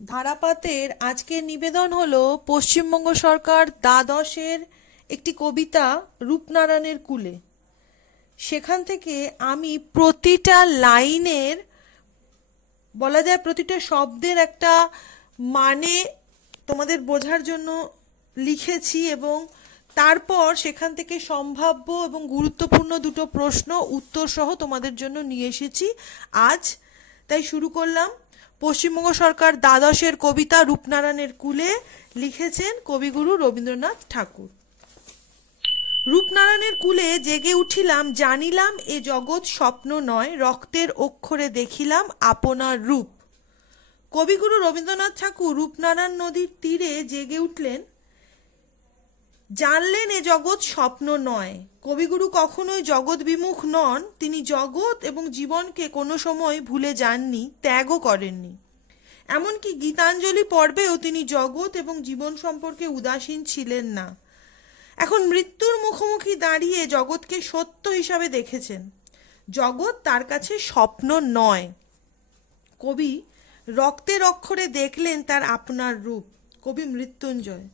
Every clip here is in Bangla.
ধারাপাতের আজকের নিবেদন হলো পশ্চিমবঙ্গ সরকার দ্বাদশের একটি কবিতা রূপনারায়ণের কূলে। সেখান থেকে আমি প্রতিটা লাইনের, বলা যায় প্রতিটা শব্দের একটা মানে তোমাদের বোঝার জন্য লিখেছি এবং তারপর সেখান থেকে সম্ভাব্য এবং গুরুত্বপূর্ণ দুটো প্রশ্ন উত্তর সহ তোমাদের জন্য নিয়ে এসেছি আজ। তাই শুরু করলাম। পশ্চিমবঙ্গ সরকার দ্বাদশের কবিতা রূপনারায়ণের কূলে, লিখেছেন কবিগুরু রবীন্দ্রনাথ ঠাকুর। রূপনারায়ণের কূলে জেগে উঠিলাম, জানিলাম এ জগৎ স্বপ্ন নয়, রক্তের অক্ষরে দেখিলাম আপনার রূপ। কবিগুরু রবীন্দ্রনাথ ঠাকুর রূপনারায়ণ নদীর তীরে জেগে উঠলেন, জানলেন এ জগৎ স্বপ্ন নয়। কবিগুরু কখনোই জগৎ বিমুখ নন, তিনি জগৎ এবং জীবনকে কোনো সময় ভুলে যাননি, ত্যাগও করেননি। এমনকি গীতাঞ্জলি পর্বেও তিনি জগৎ এবং জীবন সম্পর্কে উদাসীন ছিলেন না। এখন মৃত্যুর মুখোমুখি দাঁড়িয়ে জগৎকে সত্য হিসাবে দেখেছেন। জগৎ তার কাছে স্বপ্ন নয়। কবি রক্তের অক্ষরে দেখলেন তার আপনার রূপ। কবি মৃত্যুঞ্জয়।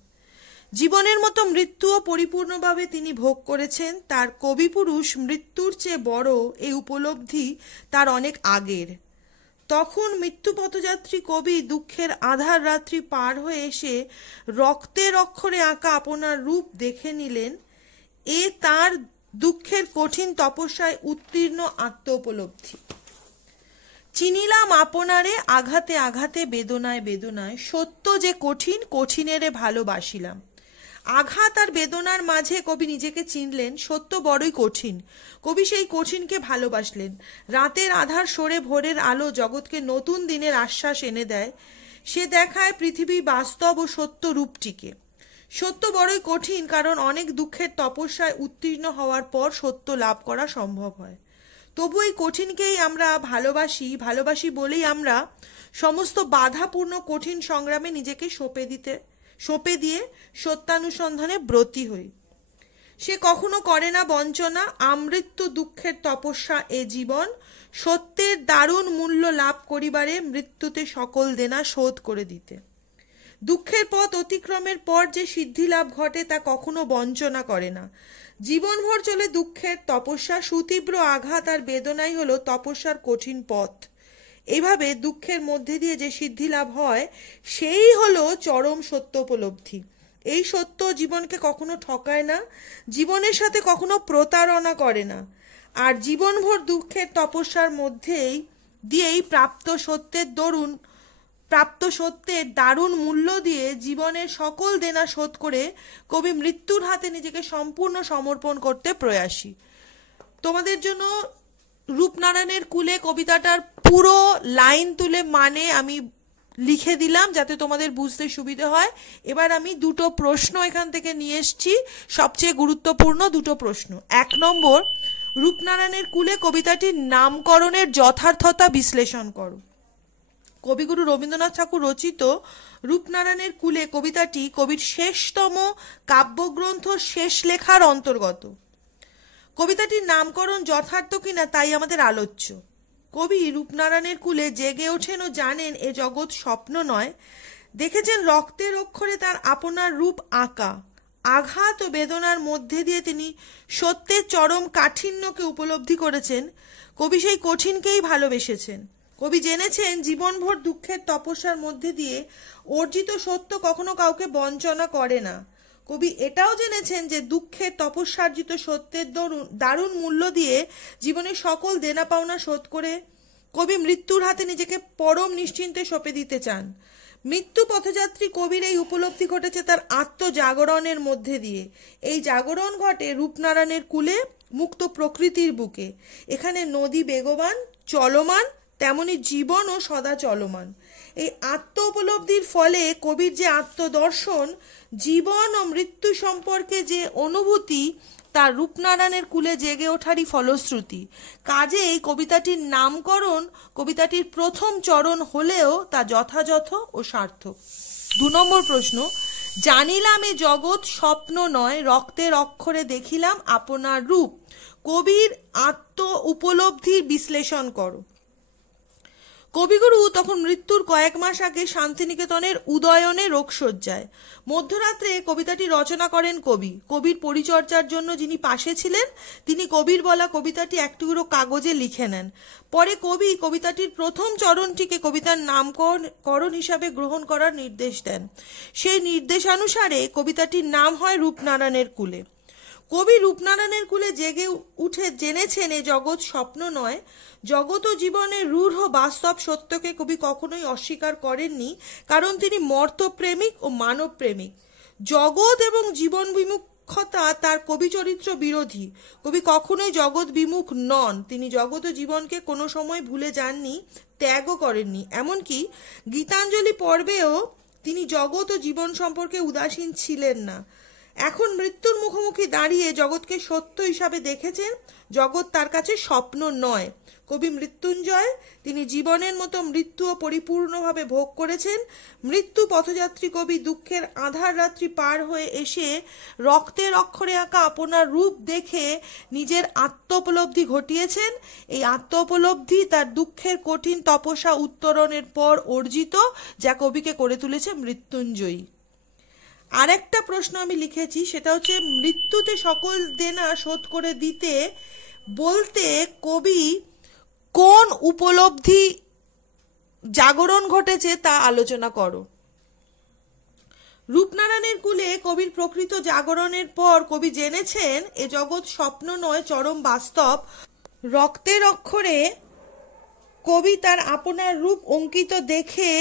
জীবনের মতো মৃত্যুও পরিপূর্ণভাবে তিনি ভোগ করেছেন। তার কবিপুরুষ মৃত্যুর চেয়ে বড় এই উপলব্ধি তার অনেক আগের। তখন মৃত্যু পথযাত্রী কবি দুঃখের আধার রাত্রি পার হয়ে এসে রক্তের অক্ষরে আঁকা আপনার রূপ দেখে নিলেন। এ তার দুঃখের কঠিন তপস্যায় উত্তীর্ণ আত্ম উপলব্ধি। চিনিলাম আপনারে আঘাতে আঘাতে, বেদনায় বেদনায়, সত্য যে কঠিন, কঠিনেরে ভালোবাসিলাম। আঘাত আর বেদনার মাঝে কবি নিজেকে চিনলেন, সত্য বড়ই কঠিন। কবি সেই কঠিনকে ভালোবাসলেন। রাতের আধার সরে ভোরের আলো জগৎকে নতুন দিনের আশ্বাস এনে দেয়। সে দেখায় পৃথিবীর বাস্তব ও সত্য রূপটিকে। সত্য বড়ই কঠিন, কারণ অনেক দুঃখের তপস্যায় উত্তীর্ণ হওয়ার পর সত্য লাভ করা সম্ভব হয়। তবু এই কঠিনকেই আমরা ভালোবাসি বলেই আমরা সমস্ত বাধাপূর্ণ কঠিন সংগ্রামে নিজেকে সঁপে দিয়ে সত্যানুসন্ধানে ব্রতী হই। সে কখনো করে না বঞ্চনা, আমৃত্যু দুঃখের তপস্যা এ জীবন, সত্যের দারুণ মূল্য লাভ করিবারে, মৃত্যুতে সকল দেনা শোধ করে দিতে। দুঃখের পথ অতিক্রমের পর যে সিদ্ধি লাভ ঘটে তা কখনো বঞ্চনা করে না। জীবনভর চলে দুঃখের তপস্যা, সুতীব্র আঘাত আর বেদনাই হলো তপস্যার কঠিন পথ। এইভাবে দুঃখের মধ্যে দিয়ে যে সিদ্ধি লাভ হয় সেই হলো চরম সত্য উপলব্ধি। এই সত্য জীবনকে কখনো ঠকায় না, জীবনের সাথে কখনো প্রতারণা করে না। আর জীবনভর দুঃখের তপস্যার মধ্যেই দিয়েই প্রাপ্ত সত্যের দারুণ মূল্য দিয়ে জীবনের সকল দেনা শোধ করে কবি মৃত্যুর হাতে নিজেকে সম্পূর্ণ সমর্পণ করতে প্রয়াসী। তোমাদের জন্য রূপনারায়ণের কূলে কবিতাটার পুরো লাইন তুলে মানে আমি লিখে দিলাম যাতে তোমাদের বুঝতে সুবিধে হয়। এবার আমি দুটো প্রশ্ন এখান থেকে নিয়ে এসেছি, সবচেয়ে গুরুত্বপূর্ণ দুটো প্রশ্ন। 1 নম্বর, রূপনারায়ণের কূলে কবিতাটির নামকরণের যথার্থতা বিশ্লেষণ করো। কবিগুরু রবীন্দ্রনাথ ঠাকুর রচিত রূপনারায়ণের কূলে কবিতাটি কবির শেষতম কাব্যগ্রন্থ শেষ লেখার অন্তর্গত। কবিতাটির নামকরণ যথার্থ কিনা তাই আমাদের আলোচ্য। কবি রূপনারায়ণের কূলে জেগে ওঠেন ও জানেন এ জগৎ স্বপ্ন নয়। দেখেছেন রক্তের অক্ষরে তার আপনার রূপ আঁকা। আঘাত ও বেদনার মধ্যে দিয়ে তিনি সত্যের চরম কাঠিন্যকে উপলব্ধি করেছেন। কবি সেই কঠিনকেই ভালোবেসেছেন। কবি জেনেছেন জীবনভর দুঃখের তপস্যার মধ্যে দিয়ে অর্জিত সত্য কখনো কাউকে বঞ্চনা করে না। কবি এটাও জেনেছেন যে দুঃখের তপস্যার্জিত সত্যের দারুণ মূল্য দিয়ে জীবনের সকল দেনা পাওনা শোধ করে কবি মৃত্যুর হাতে নিজেকে পরম নিশ্চিন্তে সঁপে দিতে চান। মৃত্যু পথযাত্রী কবির এই উপলব্ধি ঘটেছে তার আত্মজাগরণের মধ্যে দিয়ে। এই জাগরণ ঘটে রূপনারায়ণের কূলে, মুক্ত প্রকৃতির বুকে। এখানে নদী বেগবান চলমান, তেমনি জীবনও সদা চলমান। এই আত্ম উপলব্ধির ফলে কবির যে আত্মদর্শন, জীবন ও মৃত্যু সম্পর্কে যে অনুভূতি, তার রূপনারায়ণের কূলে জেগে ওঠারই ফলশ্রুতি। কাজেই কবিতাটির নামকরণ কবিতাটির প্রথম চরণ হলেও তা যথাযথ ও সার্থক। 2 নম্বর প্রশ্ন, জানিলাম এ জগৎ স্বপ্ন নয়, রক্তের অক্ষরে দেখিলাম আপনার রূপ। কবির আত্ম উপলব্ধির বিশ্লেষণ করো। কবিগুরু তখন মৃত্যুর কয়েক মাস আগে শান্তিনিকেতনের উদয়নে রোগশয্যায়। মধ্যরাত্রে কবিতাটি রচনা করেন কবি। কবির পরিচর্যার জন্য যিনি পাশে ছিলেন তিনি কবির বলা কবিতাটি একটুকরো কাগজে লিখে নেন। পরে কবি কবিতাটির প্রথম চরণটিকে কবিতার নামকরণ হিসাবে গ্রহণ করার নির্দেশ দেন। সেই নির্দেশানুসারে কবিতাটির নাম হয় রূপনারায়ণের কুলে। কবি রূপনারায়ণের কুলে জেগে উঠে জেনেছেন এ জগৎ স্বপ্ন নয়। জগৎ ও জীবনের রূঢ় বাস্তব সত্যকে কবি কখনোই অস্বীকার করেননি, কারণ তিনি মর্ত্যপ্রেমিক ও মানবপ্রেমিক। জগৎ এবং জীবন বিমুখতা তার কবি চরিত্র বিরোধী। কবি কখনোই জগৎ বিমুখ নন। তিনি জগৎ ও জীবনকে কোনো সময় ভুলে যাননি, ত্যাগও করেননি। এমনকি গীতাঞ্জলি পর্বেও তিনি জগৎ ও জীবন সম্পর্কে উদাসীন ছিলেন না। এখন মৃত্যুর মুখোমুখি দাঁড়িয়ে জগৎকে সত্য হিসাবে দেখেছেন। জগৎ তার কাছে স্বপ্ন নয়। কবি মৃত্যুঞ্জয়। তিনি জীবনের মতো মৃত্যুও পরিপূর্ণভাবে ভোগ করেছেন। মৃত্যু পথযাত্রী কবি দুঃখের আঁধার রাত্রি পার হয়ে এসে রক্তের অক্ষরে আঁকা আপনার রূপ দেখে নিজের আত্মোপলব্ধি ঘটিয়েছেন। এই আত্মোপলব্ধি তার দুঃখের কঠিন তপস্যা উত্তরণের পর অর্জিত, যা কবিকে করে তুলেছে মৃত্যুঞ্জয়ী। আরেকটা প্রশ্ন আমি লিখেছি, সেটা হচ্ছে মৃত্যুতে সকল দেনা শোধ করে দিতে বলতে কবি কোন উপলব্ধি জাগরণ ঘটেছে তা আলোচনা করো। রূপনারায়ণের কুলে কবির প্রকৃত জাগরণের পর কবি জেনেছেন এ জগৎ স্বপ্ন নয়, চরম বাস্তব। রক্তের অক্ষরে কবি তার আপনার রূপ অঙ্কিত দেখে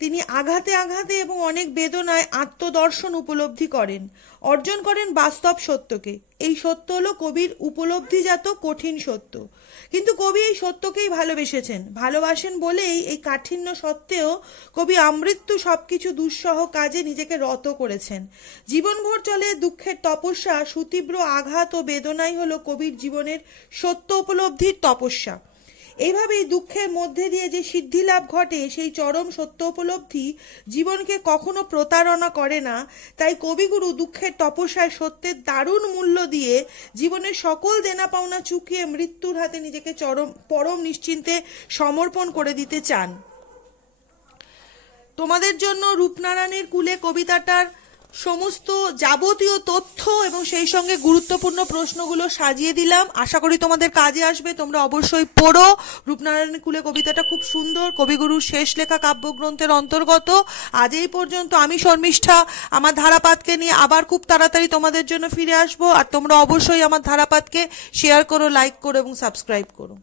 তিনি আঘাতে আঘাতে এবং অনেক বেদনায় আত্মদর্শন উপলব্ধি করেন, অর্জন করেন বাস্তব সত্যকে। এই সত্য হলো কবির উপলব্ধিজাত কঠিন সত্য। কিন্তু কবি এই সত্যকেই ভালোবাসেন বলেই এই কাঠিন্য সত্ত্বেও কবি আমৃত্যু সবকিছু দুঃসহ কাজে নিজেকে রত করেছেন। জীবনভর চলে দুঃখের তপস্যা। সুতীব্র আঘাত ও বেদনাই হলো কবির জীবনের সত্য উপলব্ধির তপস্যা। এইভাবেই দুঃখের মধ্যে দিয়ে যে সিদ্ধি লাভ ঘটে, সেই চরম সত্য উপলব্ধি জীবনকে কখনো প্রতারণা করে না। তাই কবিগুরু দুঃখের তপস্যায় সত্যের দারুণ মূল্য দিয়ে জীবনের সকল দেনা পাওনা চুকিয়ে মৃত্যুর হাতে নিজেকে পরম নিশ্চিন্তে সমর্পণ করে দিতে চান। তোমাদের জন্য রূপনারায়ণের কুলে কবিতাটার সমস্ত যাবতীয় তথ্য এবং সেই সঙ্গে গুরুত্বপূর্ণ প্রশ্নগুলো সাজিয়ে দিলাম। আশা করি তোমাদের কাজে আসবে। তোমরা অবশ্যই পড়ো। রূপনারায়ণের কুলে কবিতাটা খুব সুন্দর, কবিগুরুর শেষ লেখা কাব্যগ্রন্থের অন্তর্গত। আজ এই পর্যন্ত। আমি শর্মিষ্ঠা আমার ধারাপাতকে নিয়ে আবার খুব তাড়াতাড়ি তোমাদের জন্য ফিরে আসবো। আর তোমরা অবশ্যই আমার ধারাপাতকে শেয়ার করো, লাইক করো এবং সাবস্ক্রাইব করো।